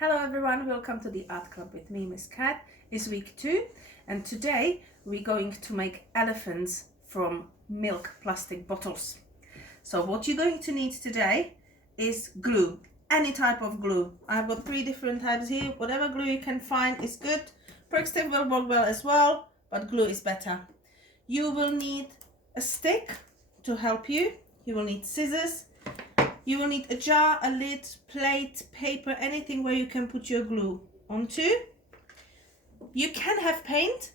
Hello everyone, welcome to the Art Club with me, Miss Cat. It's week 2 and today we're going to make elephants from milk plastic bottles. So what you're going to need today is glue, any type of glue. I've got 3 different types here. Whatever glue you can find is good. Perk stick will work well as well, but glue is better. You will need a stick to help you. You will need scissors. You will need a jar, a lid, plate, paper, anything where you can put your glue onto. You can have paint.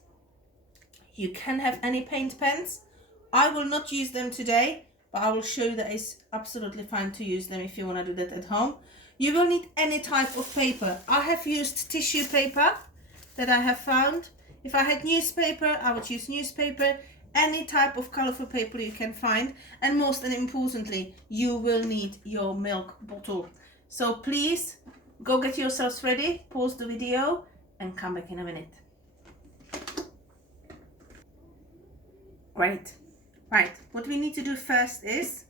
You can have any paint pens. I will not use them today, but I will show you that it's absolutely fine to use them if you want to do that at home. You will need any type of paper. I have used tissue paper that I have found. If I had newspaper, I would use newspaper. Any type of colorful paper you can find, and most importantly, you will need your milk bottle. So please go get yourselves ready, pause the video and come back in a minute. Great. Right, what we need to do first is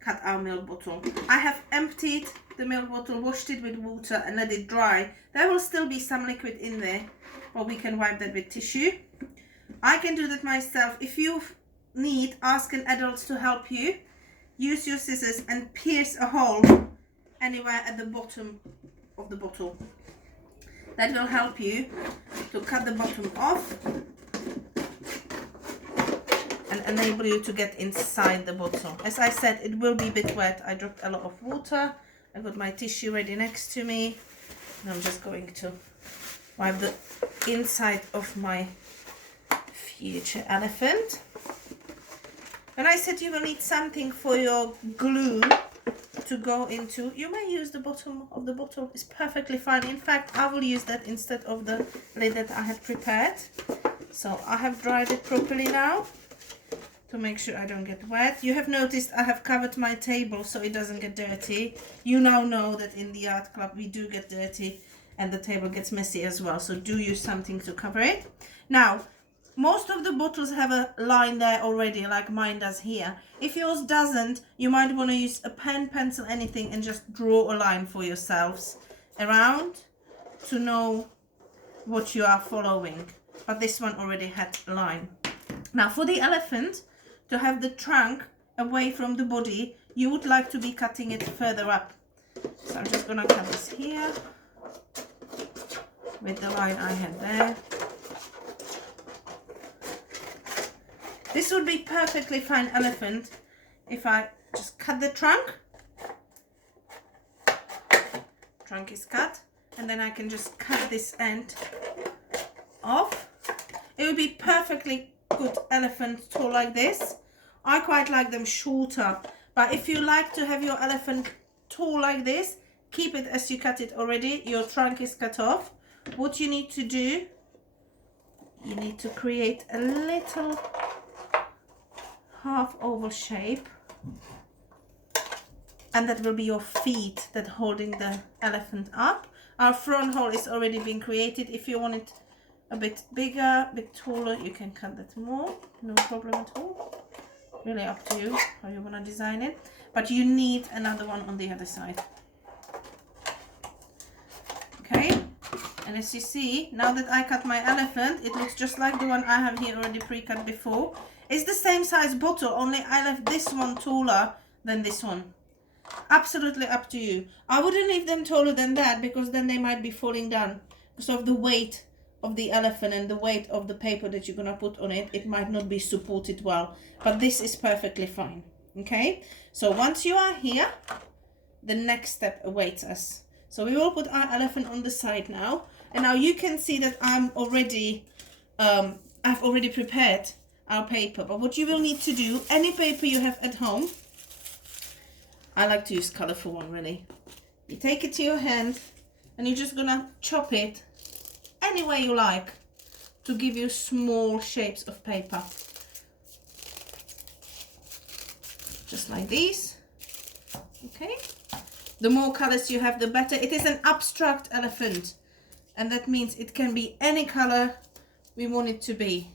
cut our milk bottle. I have emptied the milk bottle, washed it with water and let it dry. There will still be some liquid in there, but we can wipe that with tissue. I can do that myself. If you need, ask an adult to help you. Use your scissors and pierce a hole anywhere at the bottom of the bottle. That will help you to cut the bottom off and enable you to get inside the bottle. As I said, it will be a bit wet. I dropped a lot of water. I got my tissue ready next to me. And I'm just going to wipe the inside of my future elephant. When I said you will need something for your glue to go into, you may use the bottom of the bottle. It's perfectly fine. In fact, I will use that instead of the lid that I had prepared. So I have dried it properly now to make sure I don't get wet. You have noticed I have covered my table so it doesn't get dirty. You now know that in the art club we do get dirty and the table gets messy as well. So do use something to cover it. Now, most of the bottles have a line there already, like mine does here. If yours doesn't, you might want to use a pen, pencil, anything, and just draw a line for yourselves around to know what you are following. But this one already had a line. Now, for the elephant, to have the trunk away from the body, you would like to be cutting it further up. So I'm just going to cut this here with the line I had there. This would be perfectly fine elephant if I just cut the trunk. Trunk is cut, and then I can just cut this end off. It would be perfectly good elephant tall like this. I quite like them shorter, but if you like to have your elephant tall like this, keep it as you cut it already. Your trunk is cut off. What you need to do, you need to create a little half oval shape, and that will be your feet that holding the elephant up. Our front hole is already been created. If you want it a bit bigger, a bit taller, you can cut that more, no problem at all. Really up to you how you want to design it, but you need another one on the other side. Okay, and as you see, now that I cut my elephant, it looks just like the one I have here already pre-cut before. It's the same size bottle, only I left this one taller than this one. Absolutely up to you. I wouldn't leave them taller than that because then they might be falling down because of the weight of the elephant and the weight of the paper that you're going to put on it. It might not be supported well, but this is perfectly fine. Okay, so once you are here, the next step awaits us. So we will put our elephant on the side now, and now you can see that I've already prepared our paper. But what you will need to do, any paper you have at home, I like to use colorful one really. You take it to your hand and you're just gonna chop it any way you like to give you small shapes of paper. Just like these. Okay. The more colors you have, the better. It is an abstract elephant, and that means it can be any color we want it to be.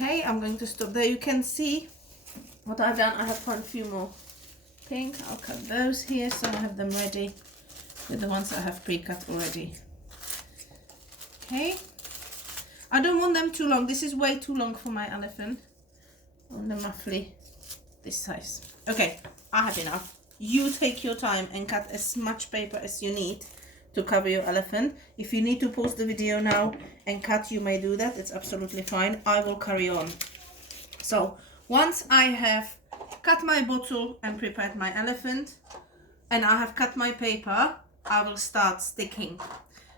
Okay, I'm going to stop there. You can see what I've done. I have found a few more pink. I'll cut those here so I have them ready with the ones I have pre-cut already. Okay, I don't want them too long. This is way too long for my elephant. I want them roughly this size. Okay, I have enough. You take your time and cut as much paper as you need to cover your elephant. If you need to pause the video now and cut, you may do that. It's absolutely fine. I will carry on. So once I have cut my bottle and prepared my elephant, and I have cut my paper, I will start sticking.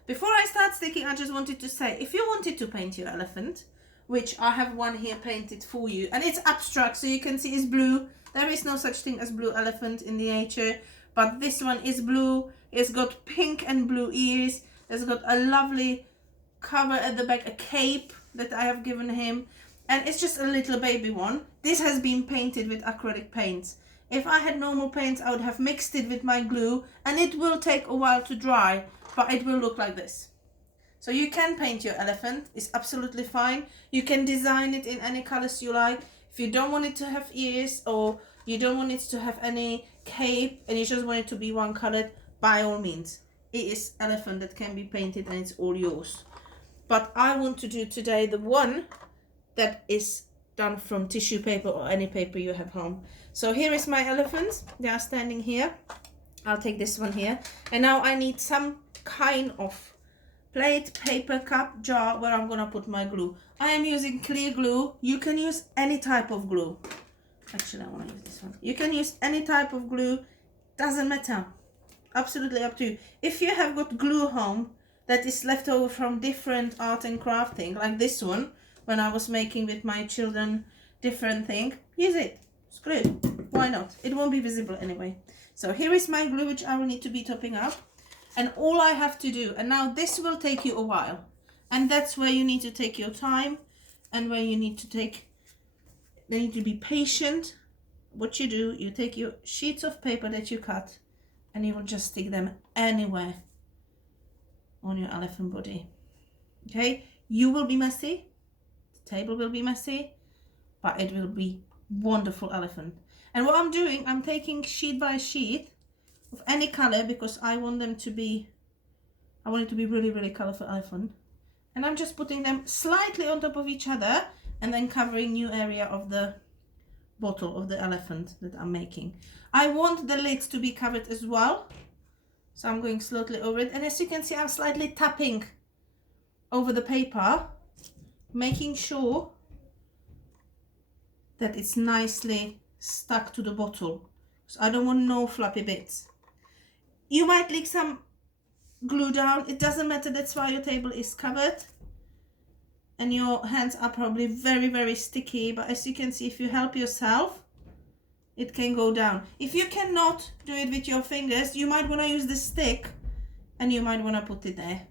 Before I start sticking, I just wanted to say, if you wanted to paint your elephant, which I have one here painted for you, and it's abstract, so you can see it's blue. There is no such thing as blue elephant in the nature, but this one is blue. It's got pink and blue ears. It's got a lovely cover at the back, a cape that I have given him, and it's just a little baby one. This has been painted with acrylic paints. If I had normal paints, I would have mixed it with my glue, and it will take a while to dry, but it will look like this. So you can paint your elephant, it's absolutely fine. You can design it in any colors you like. If you don't want it to have ears, or you don't want it to have any cape, and you just want it to be one colored, by all means. It is elephant that can be painted, and it's all yours. But I want to do today the one that is done from tissue paper or any paper you have home. So here is my elephants. They are standing here. I'll take this one here. And now I need some kind of plate, paper, cup, jar where I'm gonna put my glue. I am using clear glue. You can use any type of glue. Actually, I want to use this one. You can use any type of glue. Doesn't matter. Absolutely up to you. If you have got glue home that is left over from different art and crafting, like this one, when I was making with my children different thing, use it. It's good. Why not? It won't be visible anyway. So here is my glue, which I will need to be topping up. And all I have to do, and now this will take you a while, and that's where you need to take your time, and where you need to be patient. What you do, you take your sheets of paper that you cut, and you will just stick them anywhere on your elephant body. Okay, you will be messy, the table will be messy, but it will be wonderful elephant. And what I'm doing, I'm taking sheet by sheet of any color, because I want it to be really, really colorful elephant. And I'm just putting them slightly on top of each other, and then covering new area of the bottle of the elephant that I'm making. I want the lid to be covered as well, so I'm going slowly over it. And as you can see, I'm slightly tapping over the paper, making sure that it's nicely stuck to the bottle. So I don't want no flappy bits. You might leak some glue down, it doesn't matter, that's why your table is covered. And your hands are probably very, very sticky, but as you can see, if you help yourself, it can go down. If you cannot do it with your fingers, you might want to use the stick, and you might want to put it there.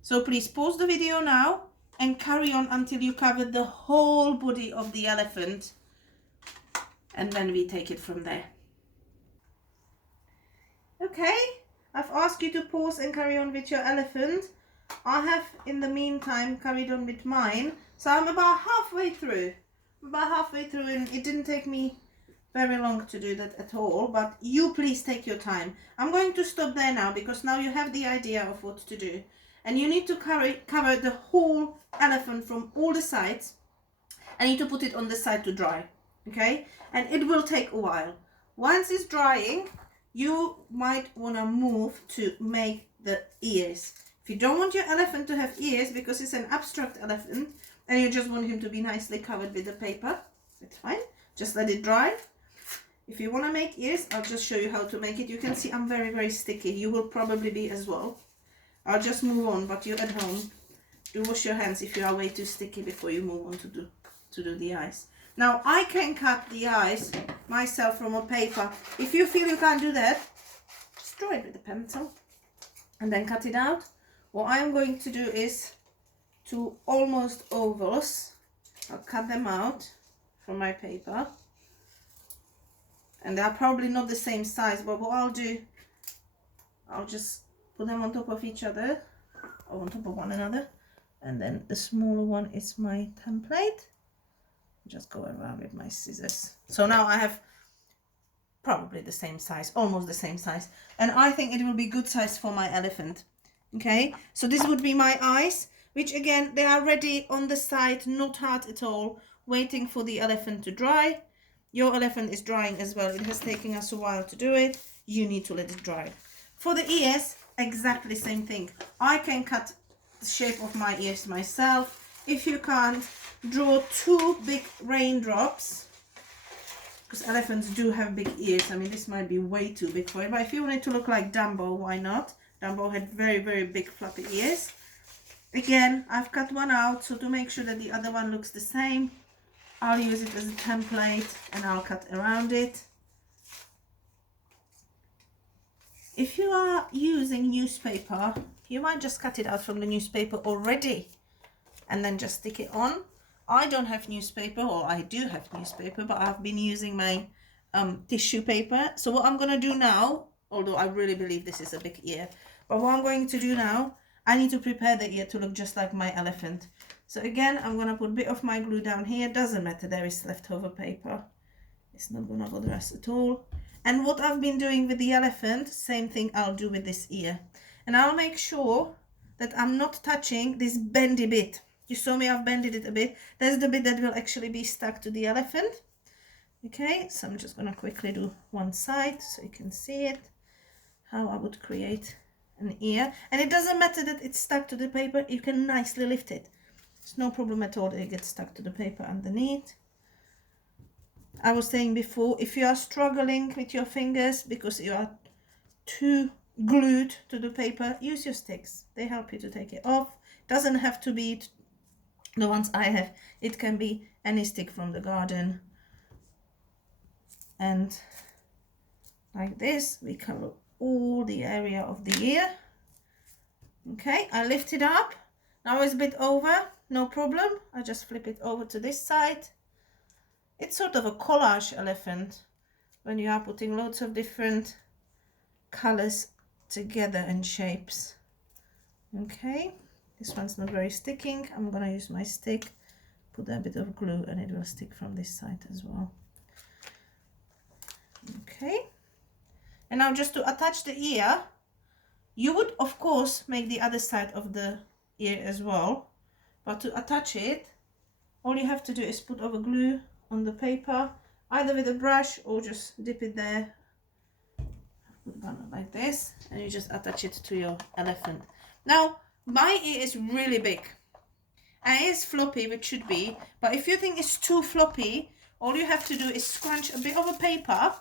So please pause the video now and carry on until you cover the whole body of the elephant, and then we take it from there. Okay, I've asked you to pause and carry on with your elephant. I have, in the meantime, carried on with mine. So I'm about halfway through. And it didn't take me very long to do that at all. But you please take your time. I'm going to stop there now, because now you have the idea of what to do. And you need to cover the whole elephant from all the sides. I need to put it on the side to dry. Okay? And it will take a while. Once it's drying, you might want to move to make the ears. If you don't want your elephant to have ears, because it's an abstract elephant, and you just want him to be nicely covered with the paper, that's fine. Just let it dry. If you want to make ears, I'll just show you how to make it. You can see I'm very, very sticky. You will probably be as well. I'll just move on, but you at home, do wash your hands if you are way too sticky before you move on to do the eyes. Now I can cut the eyes myself from a paper. If you feel you can't do that, just draw it with a pencil and then cut it out. What I'm going to do is to almost ovals. I'll cut them out from my paper. And they're probably not the same size, but what I'll do, I'll just put them on top of each other, or on top of one another. And then the smaller one is my template. Just go around with my scissors. So now I have probably the same size, almost the same size. And I think it will be good size for my elephant. Okay, so this would be my eyes, which again, they are ready on the side, not hard at all, waiting for the elephant to dry. Your elephant is drying as well. It has taken us a while to do it. You need to let it dry. For the ears, exactly the same thing. I can cut the shape of my ears myself. If you can't, draw 2 big raindrops, because elephants do have big ears. I mean, this might be way too big for it, but if you want it to look like Dumbo, why not? Dumbo had very, very big fluffy ears. Again, I've cut one out, so to make sure that the other one looks the same, I'll use it as a template and I'll cut around it. If you are using newspaper, you might just cut it out from the newspaper already and then just stick it on. I don't have newspaper, or I do have newspaper, but I've been using my tissue paper. So what I'm going to do now, although I really believe this is a big ear, but what I'm going to do now, I need to prepare the ear to look just like my elephant. So again, I'm going to put a bit of my glue down here. Doesn't matter, there is leftover paper. It's not going to bother us at all. And what I've been doing with the elephant, same thing I'll do with this ear. And I'll make sure that I'm not touching this bendy bit. You saw me, I've bended it a bit. That's the bit that will actually be stuck to the elephant. Okay, so I'm just going to quickly do one side so you can see it, how I would create an ear. And it doesn't matter that it's stuck to the paper, you can nicely lift it. It's no problem at all that it gets stuck to the paper underneath. I was saying before, if you are struggling with your fingers because you are too glued to the paper, use your sticks. They help you to take it off. Doesn't have to be the ones I have. It can be any stick from the garden. And like this, we cover all the area of the ear. Okay, I lift it up. Now it's a bit over, no problem. I just flip it over to this side. It's sort of a collage elephant when you are putting lots of different colors together and shapes. Okay, this one's not very sticking. I'm gonna use my stick, put a bit of glue, and it will stick from this side as well. Okay, and now just to attach the ear, you would of course make the other side of the ear as well, but to attach it, all you have to do is put over glue on the paper, either with a brush or just dip it there like this, and you just attach it to your elephant. Now my ear is really big and it is floppy, which should be, but if you think it's too floppy, all you have to do is scrunch a bit of a paper.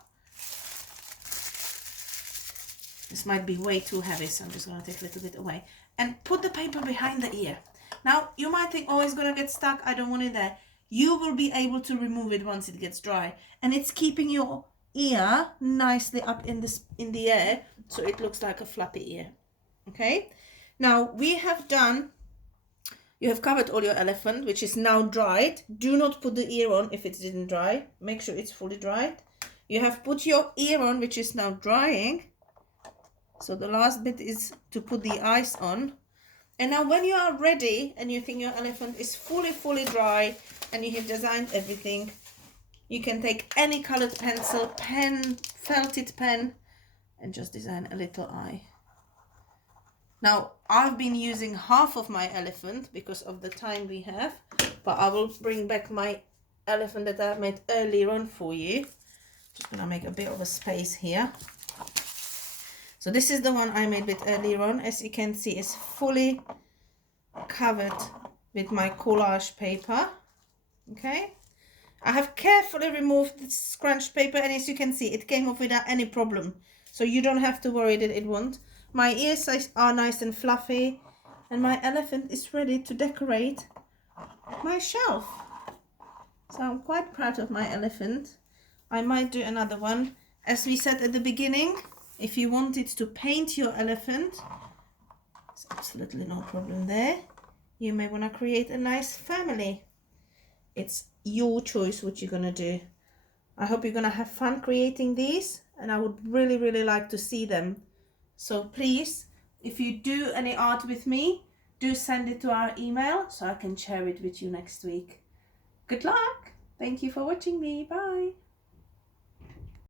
This might be way too heavy, so I'm just going to take a little bit away and put the paper behind the ear. Now you might think, oh, it's going to get stuck, I don't want it there. You will be able to remove it once it gets dry, and it's keeping your ear nicely up in the air, so it looks like a fluffy ear. Okay, now we have done, you have covered all your elephant, which is now dried. Do not put the ear on if it didn't dry. Make sure it's fully dried. You have put your ear on, which is now drying. So the last bit is to put the eyes on. And now when you are ready and you think your elephant is fully dry and you have designed everything, you can take any colored pencil, pen, felted pen, and just design a little eye. Now I've been using half of my elephant because of the time we have, but I will bring back my elephant that I made earlier on for you. Just gonna make a bit of a space here. So this is the one I made with earlier on. As you can see, it's fully covered with my collage paper. Okay, I have carefully removed the scrunched paper, and as you can see, it came off without any problem. So you don't have to worry that it won't. My ears are nice and fluffy, and my elephant is ready to decorate my shelf. So I'm quite proud of my elephant. I might do another one. As we said at the beginning, if you wanted to paint your elephant, there's absolutely no problem there. You may want to create a nice family. It's your choice what you're going to do. I hope you're going to have fun creating these, and I would really like to see them. So please, if you do any art with me, do send it to our email so I can share it with you next week. Good luck. Thank you for watching me. Bye.